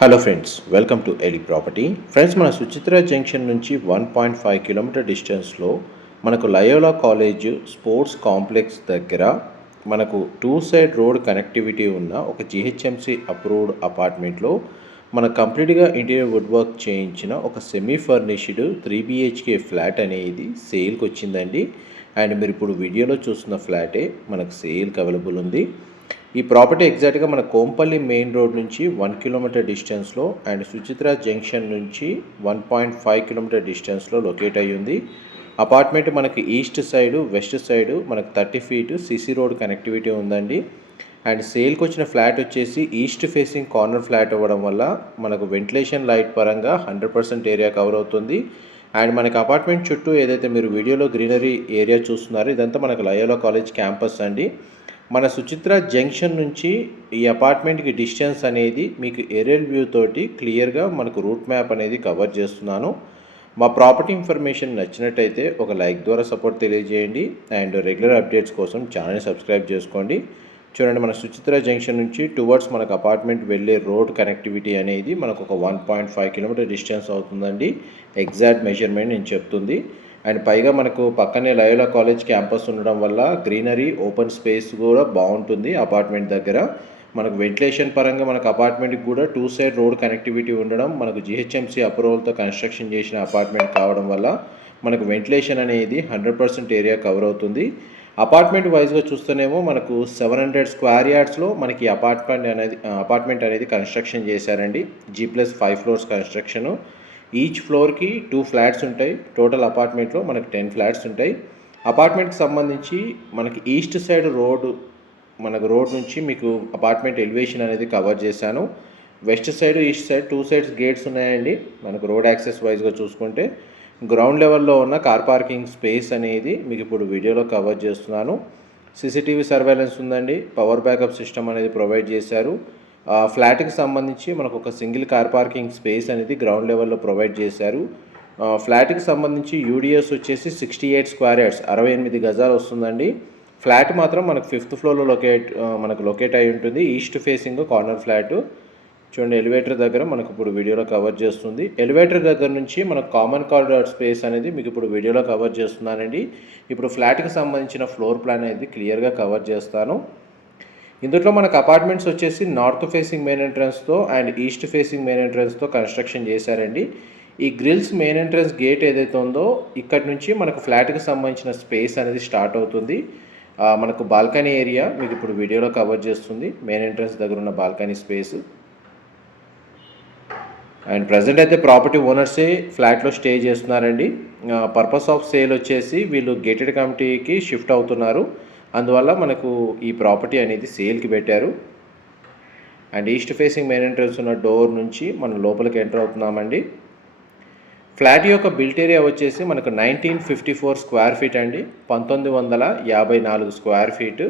Hello friends, welcome to ఎలి property. Friends, మన Suchitra junction నుంచి 1.5 కిలోమీటర్ డిస్టెన్స్లో మనకు లయోలా కాలేజ్ స్పోర్ట్స్ కాంప్లెక్స్ దగ్గర మనకు టూ సైడ్ రోడ్ కనెక్టివిటీ ఉన్న ఒక జిహెచ్ఎంసి అప్రూవ్డ్ అపార్ట్మెంట్లో మన కంప్లీట్గా ఇంటీరియర్ వుడ్ వర్క్ చేయించిన ఒక సెమీ ఫర్నిష్డ్ 3 BHK ఫ్లాట్ అనేది సేల్కి వచ్చిందండి. అండ్ మీరు ఇప్పుడు వీడియోలో చూస్తున్న ఫ్లాటే మనకు సేల్కి అవైలబుల్ ఉంది. ఈ ప్రాపర్టీ ఎగ్జాక్ట్గా మన కోంపల్లి మెయిన్ రోడ్ నుంచి 1 కిలోమీటర్ డిస్టెన్స్లో అండ్ సుచిత్ర జంక్షన్ నుంచి 1.5 కిలోమీటర్ డిస్టెన్స్లో లొకేట్ అయ్యి ఉంది. అపార్ట్మెంట్ మనకి ఈస్ట్ సైడు వెస్ట్ సైడు మనకు 30 ఫీట్ సిసి రోడ్ కనెక్టివిటీ ఉందండి. అండ్ సేల్కి వచ్చిన ఫ్లాట్ వచ్చేసి ఈస్ట్ ఫేసింగ్ కార్నర్ ఫ్లాట్ అవ్వడం వల్ల మనకు వెంటిలేషన్ లైట్ పరంగా 100% ఏరియా కవర్ అవుతుంది. అండ్ మనకి అపార్ట్మెంట్ చుట్టూ ఏదైతే మీరు వీడియోలో గ్రీనరీ ఏరియా చూస్తున్నారో ఇదంతా మనకు లయోలా కాలేజ్ క్యాంపస్ అండి. మన సుచిత్ర జంక్షన్ నుంచి ఈ అపార్ట్మెంట్కి డిస్టెన్స్ అనేది మీకు ఏరియల్ వ్యూ తోటి క్లియర్గా మనకు రూట్ మ్యాప్ అనేది కవర్ చేస్తున్నాను. మా ప్రాపర్టీ ఇన్ఫర్మేషన్ నచ్చినట్టయితే ఒక లైక్ ద్వారా సపోర్ట్ తెలియజేయండి. అండ్ రెగ్యులర్ అప్డేట్స్ కోసం ఛానల్ని సబ్స్క్రైబ్ చేసుకోండి. చూడండి, మన సుచిత్ర జంక్షన్ నుంచి టువర్డ్స్ మనకు అపార్ట్మెంట్ వెళ్ళే రోడ్ కనెక్టివిటీ అనేది మనకు ఒక 1.5 కిలోమీటర్ డిస్టెన్స్ అవుతుందండి. ఎగ్జాక్ట్ మెజర్మెంట్ నేను చెప్తుంది. అండ్ పైగా మనకు పక్కనే లయోలా కాలేజ్ క్యాంపస్ ఉండడం వల్ల గ్రీనరీ ఓపెన్ స్పేస్ కూడా బాగుంటుంది. అపార్ట్మెంట్ దగ్గర మనకు వెంటిలేషన్ పరంగా మనకు అపార్ట్మెంట్కి కూడా టూ సైడ్ రోడ్ కనెక్టివిటీ ఉండడం, మనకు జిహెచ్ఎంసీ అప్రూవల్తో కన్స్ట్రక్షన్ చేసిన అపార్ట్మెంట్ కావడం వల్ల మనకు వెంటిలేషన్ అనేది 100% ఏరియా కవర్ అవుతుంది. అపార్ట్మెంట్ వైజ్గా చూస్తేనేమో మనకు 700 స్క్వేర్ యార్డ్స్లో మనకి అపార్ట్మెంట్ అనేది కన్స్ట్రక్షన్ చేశారండి. G+5 floors construction. ఈచ్ ఫ్లోర్కి 2 ఫ్లాట్స్ ఉంటాయి. టోటల్ అపార్ట్మెంట్లో మనకు 10 ఫ్లాట్స్ ఉంటాయి. అపార్ట్మెంట్కి సంబంధించి మనకి ఈస్ట్ సైడ్ రోడ్ నుంచి మీకు అపార్ట్మెంట్ ఎలివేషన్ అనేది కవర్ చేశాను. West side east side 2 sides gates ఉన్నాయండి. మనకు రోడ్ యాక్సెస్ వైజ్గా చూసుకుంటే గ్రౌండ్ లెవెల్లో ఉన్న కార్ పార్కింగ్ స్పేస్ అనేది మీకు ఇప్పుడు వీడియోలో కవర్ చేస్తున్నాను. సీసీటీవీ సర్వేలెన్స్ ఉందండి. పవర్ బ్యాకప్ సిస్టమ్ అనేది ప్రొవైడ్ చేశారు. ఫ్లాట్కి సంబంధించి మనకు ఒక సింగిల్ కార్ పార్కింగ్ స్పేస్ అనేది గ్రౌండ్ లెవెల్లో ప్రొవైడ్ చేశారు. ఫ్లాట్కి సంబంధించి యూడిఎస్ వచ్చేసి 68 స్క్వేర్ యార్డ్స్ 68 గజాలు వస్తుందండి. ఫ్లాట్ మాత్రం మనకు 5th ఫ్లోర్లో లొకేట్ అయి ఉంటుంది. East facing corner flat. చూడండి, ఎలివేటర్ దగ్గర మనకు ఇప్పుడు వీడియోలో కవర్ చేస్తుంది. ఎలివేటర్ దగ్గర నుంచి మనకు కామన్ కారిడార్ స్పేస్ అనేది మీకు ఇప్పుడు వీడియోలో కవర్ చేస్తున్నానండి. ఇప్పుడు ఫ్లాట్కి సంబంధించిన ఫ్లోర్ ప్లాన్ అనేది క్లియర్గా కవర్ చేస్తాను. ఇందులో మనకు అపార్ట్మెంట్స్ వచ్చేసి నార్త్ ఫేసింగ్ మెయిన్ ఎంట్రన్స్తో అండ్ ఈస్ట్ ఫేసింగ్ మెయిన్ ఎంట్రన్స్తో కన్స్ట్రక్షన్ చేశారండి. ఈ గ్రిల్స్ మెయిన్ ఎంట్రన్స్ గేట్ ఏదైతే ఉందో ఇక్కడ నుంచి మనకు ఫ్లాట్కి సంబంధించిన స్పేస్ అనేది స్టార్ట్ అవుతుంది. మనకు బాల్కనీ ఏరియా మీకు ఇప్పుడు వీడియోలో కవర్ చేస్తుంది. మెయిన్ ఎంట్రన్స్ దగ్గర ఉన్న బాల్కనీ స్పేస్. అండ్ ప్రజెంట్ అయితే ప్రాపర్టీ ఓనర్సే ఫ్లాట్లో స్టే చేస్తున్నారండి. పర్పస్ ఆఫ్ సేల్ వచ్చేసి వీళ్ళు గేటెడ్ కమిటీకి షిఫ్ట్ అవుతున్నారు. అందువల్ల మనకు ఈ ప్రాపర్టీ అనేది సేల్కి పెట్టారు. And east facing main entrance ఉన్న డోర్ నుంచి మనం లోపలికి ఎంటర్ అవుతున్నామండి. ఫ్లాట్ యొక్క బిల్ట్ ఏరియా వచ్చేసి మనకు 1954 స్క్వేర్ ఫీట్ అండి. 1954 స్క్వేర్ ఫీట్.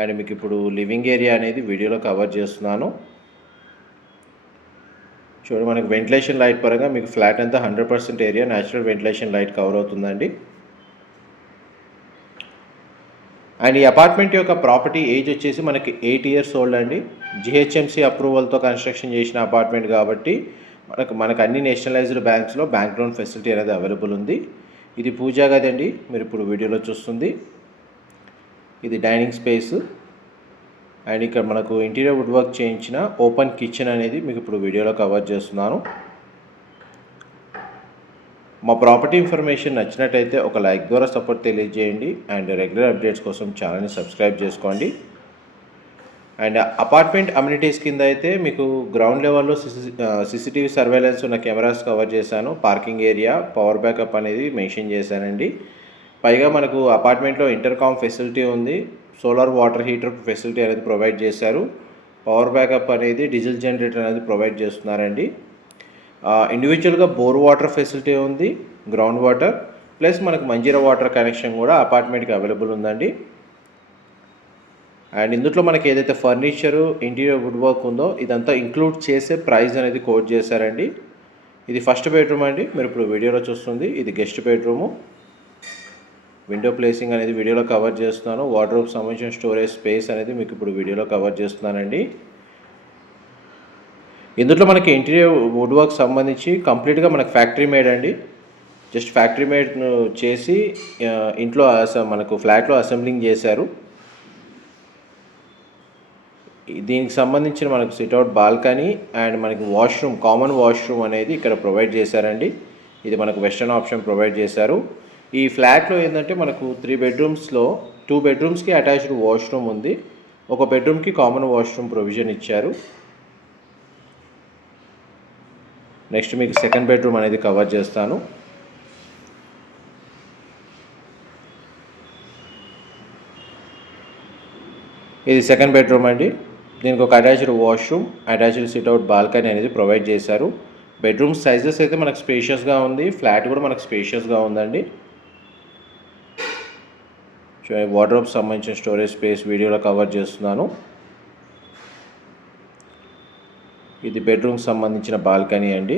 అండ్ మీకు ఇప్పుడు లివింగ్ ఏరియా అనేది వీడియోలో కవర్ చేస్తున్నాను. చూడండి, మనకు వెంటిలేషన్ లైట్ పరంగా మీకు ఫ్లాట్ అంతా 100% area natural ventilation light cover అవుతుందండి. అండ్ ఈ అపార్ట్మెంట్ యొక్క ప్రాపర్టీ ఏజ్ వచ్చేసి మనకి 8 ఇయర్స్ ఓల్డ్ అండి. జిహెచ్ఎంసీ అప్రూవల్తో కన్స్ట్రక్షన్ చేసిన అపార్ట్మెంట్ కాబట్టి మనకు అన్ని నేషనలైజ్డ్ బ్యాంక్స్లో బ్యాంక్ లోన్ ఫెసిలిటీ అనేది అవైలబుల్ ఉంది. ఇది పూజా గది అండి, మీరు ఇప్పుడు వీడియోలో చూస్తుంది. ఇది డైనింగ్ స్పేస్. అండ్ ఇక్కడ మనకు ఇంటీరియర్ వుడ్ వర్క్ చేయించిన ఓపెన్ కిచెన్ అనేది మీకు ఇప్పుడు వీడియోలో కవర్ చేస్తున్నాను. మా ప్రాపర్టీ ఇన్ఫర్మేషన్ నచ్చినట్టయితే ఒక లైక్ ద్వారా సపోర్ట్ తెలియజేయండి. అండ్ రెగ్యులర్ అప్డేట్స్ కోసం ఛానల్ని సబ్స్క్రైబ్ చేసుకోండి. అండ్ అపార్ట్మెంట్ అమ్యూనిటీస్ కింద అయితే మీకు గ్రౌండ్ లెవెల్లో సీసీటీవీ సర్వేలెన్స్ ఉన్న కెమెరాస్ కవర్ చేశాను. పార్కింగ్ ఏరియా, పవర్ బ్యాకప్ అనేది మెన్షన్ చేశానండి. పైగా మనకు అపార్ట్మెంట్లో ఇంటర్కామ్ ఫెసిలిటీ ఉంది. సోలార్ వాటర్ హీటర్ ఫెసిలిటీ అనేది ప్రొవైడ్ చేశారు. పవర్ బ్యాకప్ అనేది డీజిల్ జనరేటర్ అనేది ప్రొవైడ్ చేస్తున్నారండి. ఇండివిజువల్గా బోర్ వాటర్ ఫెసిలిటీ ఉంది, గ్రౌండ్ వాటర్ ప్లస్ మనకు మంజీరా వాటర్ కనెక్షన్ కూడా అపార్ట్మెంట్కి అవైలబుల్ ఉందండి. అండ్ ఇందులో మనకి ఏదైతే ఫర్నిచరు ఇంటీరియర్ వుడ్ వర్క్ ఉందో ఇదంతా ఇంక్లూడ్ చేసే ప్రైస్ అనేది కోట్ చేశారండి. ఇది ఫస్ట్ బెడ్రూమ్ అండి, మీరు ఇప్పుడు వీడియోలో చూస్తుంది. ఇది గెస్ట్ బెడ్రూము. విండో ప్లేసింగ్ అనేది వీడియోలో కవర్ చేస్తున్నాను. వార్డ్రోబ్ సంబంధించిన స్టోరేజ్ స్పేస్ అనేది మీకు ఇప్పుడు వీడియోలో కవర్ చేస్తున్నానండి. ఇందులో మనకి ఇంటీరియర్ వుడ్ వర్క్ సంబంధించి కంప్లీట్గా మనకు ఫ్యాక్టరీ మేడ్ అండి. జస్ట్ ఫ్యాక్టరీ మేడ్ చేసి ఇంట్లో మనకు ఫ్లాట్లో అసెంబ్లింగ్ చేశారు. దీనికి సంబంధించిన మనకు సిట్అవుట్ బాల్కనీ అండ్ మనకి వాష్రూమ్, కామన్ వాష్రూమ్ అనేది ఇక్కడ ప్రొవైడ్ చేశారండి. ఇది మనకు వెస్టర్న్ ఆప్షన్ ప్రొవైడ్ చేశారు. ఈ ఫ్లాట్లో ఏంటంటే మనకు 3 బెడ్రూమ్స్లో 2 బెడ్రూమ్స్కి అటాచ్డ్ వాష్రూమ్ ఉంది. ఒక బెడ్రూమ్కి కామన్ వాష్రూమ్ ప్రొవిజన్ ఇచ్చారు. నెక్స్ట్ మీకు సెకండ్ బెడ్రూమ్ అనేది కవర్ చేస్తాను. ఇది సెకండ్ బెడ్రూమ్ అండి. దీనికి ఒక attached washroom, attached sit-out balcony అనేది ప్రొవైడ్ చేశారు. బెడ్రూమ్ సైజెస్ అయితే మనకు స్పేషియస్గా ఉంది. ఫ్లాట్ కూడా మనకు స్పేషియస్గా ఉందండి. వార్డ్రోబ్ సంబంధించిన స్టోరేజ్ స్పేస్ వీడియోలో కవర్ చేస్తున్నాను. ఇది బెడ్రూమ్కి సంబంధించిన బాల్కనీ అండి.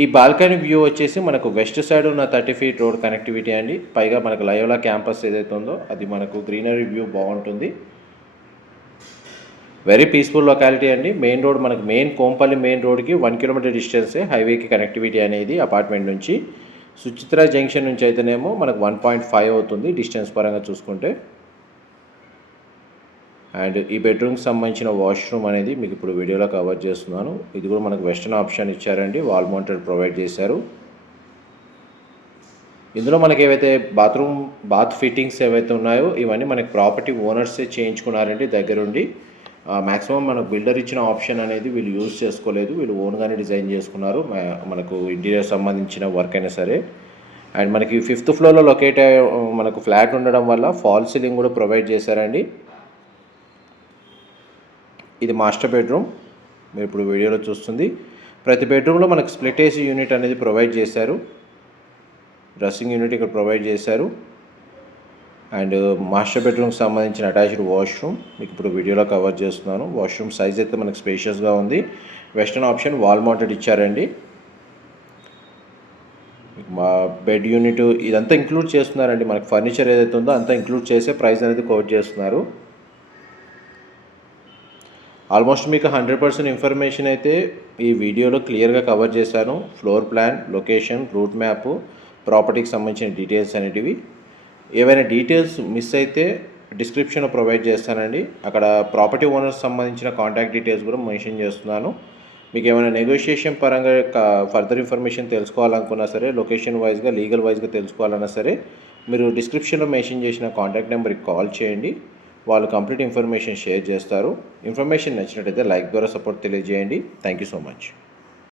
ఈ బాల్కనీ వ్యూ వచ్చేసి మనకు వెస్ట్ సైడ్ ఉన్న 30 feet రోడ్ కనెక్టివిటీ అండి. పైగా మనకు లయోలా క్యాంపస్ ఏదైతే ఉందో అది మనకు గ్రీనరీ వ్యూ బాగుంటుంది. వెరీ పీస్ఫుల్ లొకాలిటీ అండి. మెయిన్ రోడ్ మనకు కోంపల్లి మెయిన్ రోడ్కి 1 kilometer డిస్టెన్సే హైవేకి కనెక్టివిటీ అనేది అపార్ట్మెంట్ నుంచి. సుచిత్ర జంక్షన్ నుంచి అయితేనేమో మనకు 1.5 అవుతుంది డిస్టెన్స్ పరంగా చూసుకుంటే. అండ్ ఈ బెడ్రూమ్కి సంబంధించిన వాష్రూమ్ అనేది మీకు ఇప్పుడు వీడియోలో కవర్ చేస్తున్నాను. ఇది కూడా మనకు వెస్టర్న్ ఆప్షన్ ఇచ్చారండి. వాల్ మౌంటెడ్ ప్రొవైడ్ చేశారు. ఇందులో మనకి ఏవైతే బాత్ ఫిట్టింగ్స్ ఏవైతే ఉన్నాయో ఇవన్నీ మనకి ప్రాపర్టీ ఓనర్సే చేయించుకున్నారండి దగ్గరుండి. మ్యాక్సిమం మనకు బిల్డర్ ఇచ్చిన ఆప్షన్ అనేది వీళ్ళు యూజ్ చేసుకోలేదు. వీళ్ళు ఓన్గానే డిజైన్ చేసుకున్నారు. మనకు ఇంటీరియర్ సంబంధించిన వర్క్ అయినా సరే. అండ్ మనకి 5th floorలో లొకేట్ మనకు ఫ్లాట్ ఉండడం వల్ల ఫాల్ సీలింగ్ కూడా ప్రొవైడ్ చేశారండి. ఇది మాస్టర్ బెడ్రూమ్ మీరు ఇప్పుడు వీడియోలో చూస్తుంది. ప్రతి బెడ్రూమ్లో మనకు స్ప్లిట్ ఏసీ యూనిట్ అనేది ప్రొవైడ్ చేశారు. డ్రెస్సింగ్ యూనిట్ ఇక్కడ ప్రొవైడ్ చేశారు. అండ్ మాస్టర్ బెడ్రూమ్కి సంబంధించిన అటాచ్డ్ వాష్రూమ్ మీకు ఇప్పుడు వీడియోలో కవర్ చేస్తున్నాను. వాష్రూమ్ సైజ్ అయితే మనకు స్పేషియస్గా ఉంది. వెస్టర్న్ ఆప్షన్ వాల్ మౌంటెడ్ ఇచ్చారండి. మా బెడ్ యూనిట్ ఇదంతా ఇంక్లూడ్ చేస్తున్నారండి. మనకు ఫర్నిచర్ ఏదైతే ఉందో అంతా ఇంక్లూడ్ చేసే ప్రైస్ అనేది కోట్ చేస్తున్నారు. ఆల్మోస్ట్ మీకు 100% ఇన్ఫర్మేషన్ అయితే ఈ వీడియోలో క్లియర్గా కవర్ చేశాను. Floor plan, location, route map, ప్రాపర్టీకి సంబంధించిన డీటెయిల్స్ అనేటివి. ఏవైనా డీటెయిల్స్ మిస్ అయితే డిస్క్రిప్షన్లో ప్రొవైడ్ చేస్తానండి. అక్కడ ప్రాపర్టీ ఓనర్స్ సంబంధించిన కాంటాక్ట్ డీటెయిల్స్ కూడా మెన్షన్ చేస్తున్నాను. మీకు ఏమైనా నెగోషియేషన్ పరంగా ఫర్దర్ ఇన్ఫర్మేషన్ తెలుసుకోవాలనుకున్నా సరే, లొకేషన్ వైజ్గా, లీగల్ వైజ్గా తెలుసుకోవాలన్నా సరే మీరు డిస్క్రిప్షన్లో మెన్షన్ చేసిన కాంటాక్ట్ నెంబర్కి కాల్ చేయండి. వాళ్ళు కంప్లీట్ ఇన్ఫర్మేషన్ షేర్ చేస్తారు. ఇన్ఫర్మేషన్ నచ్చినట్టయితే లైక్ ద్వారా సపోర్ట్ తెలియజేయండి. Thank you so much.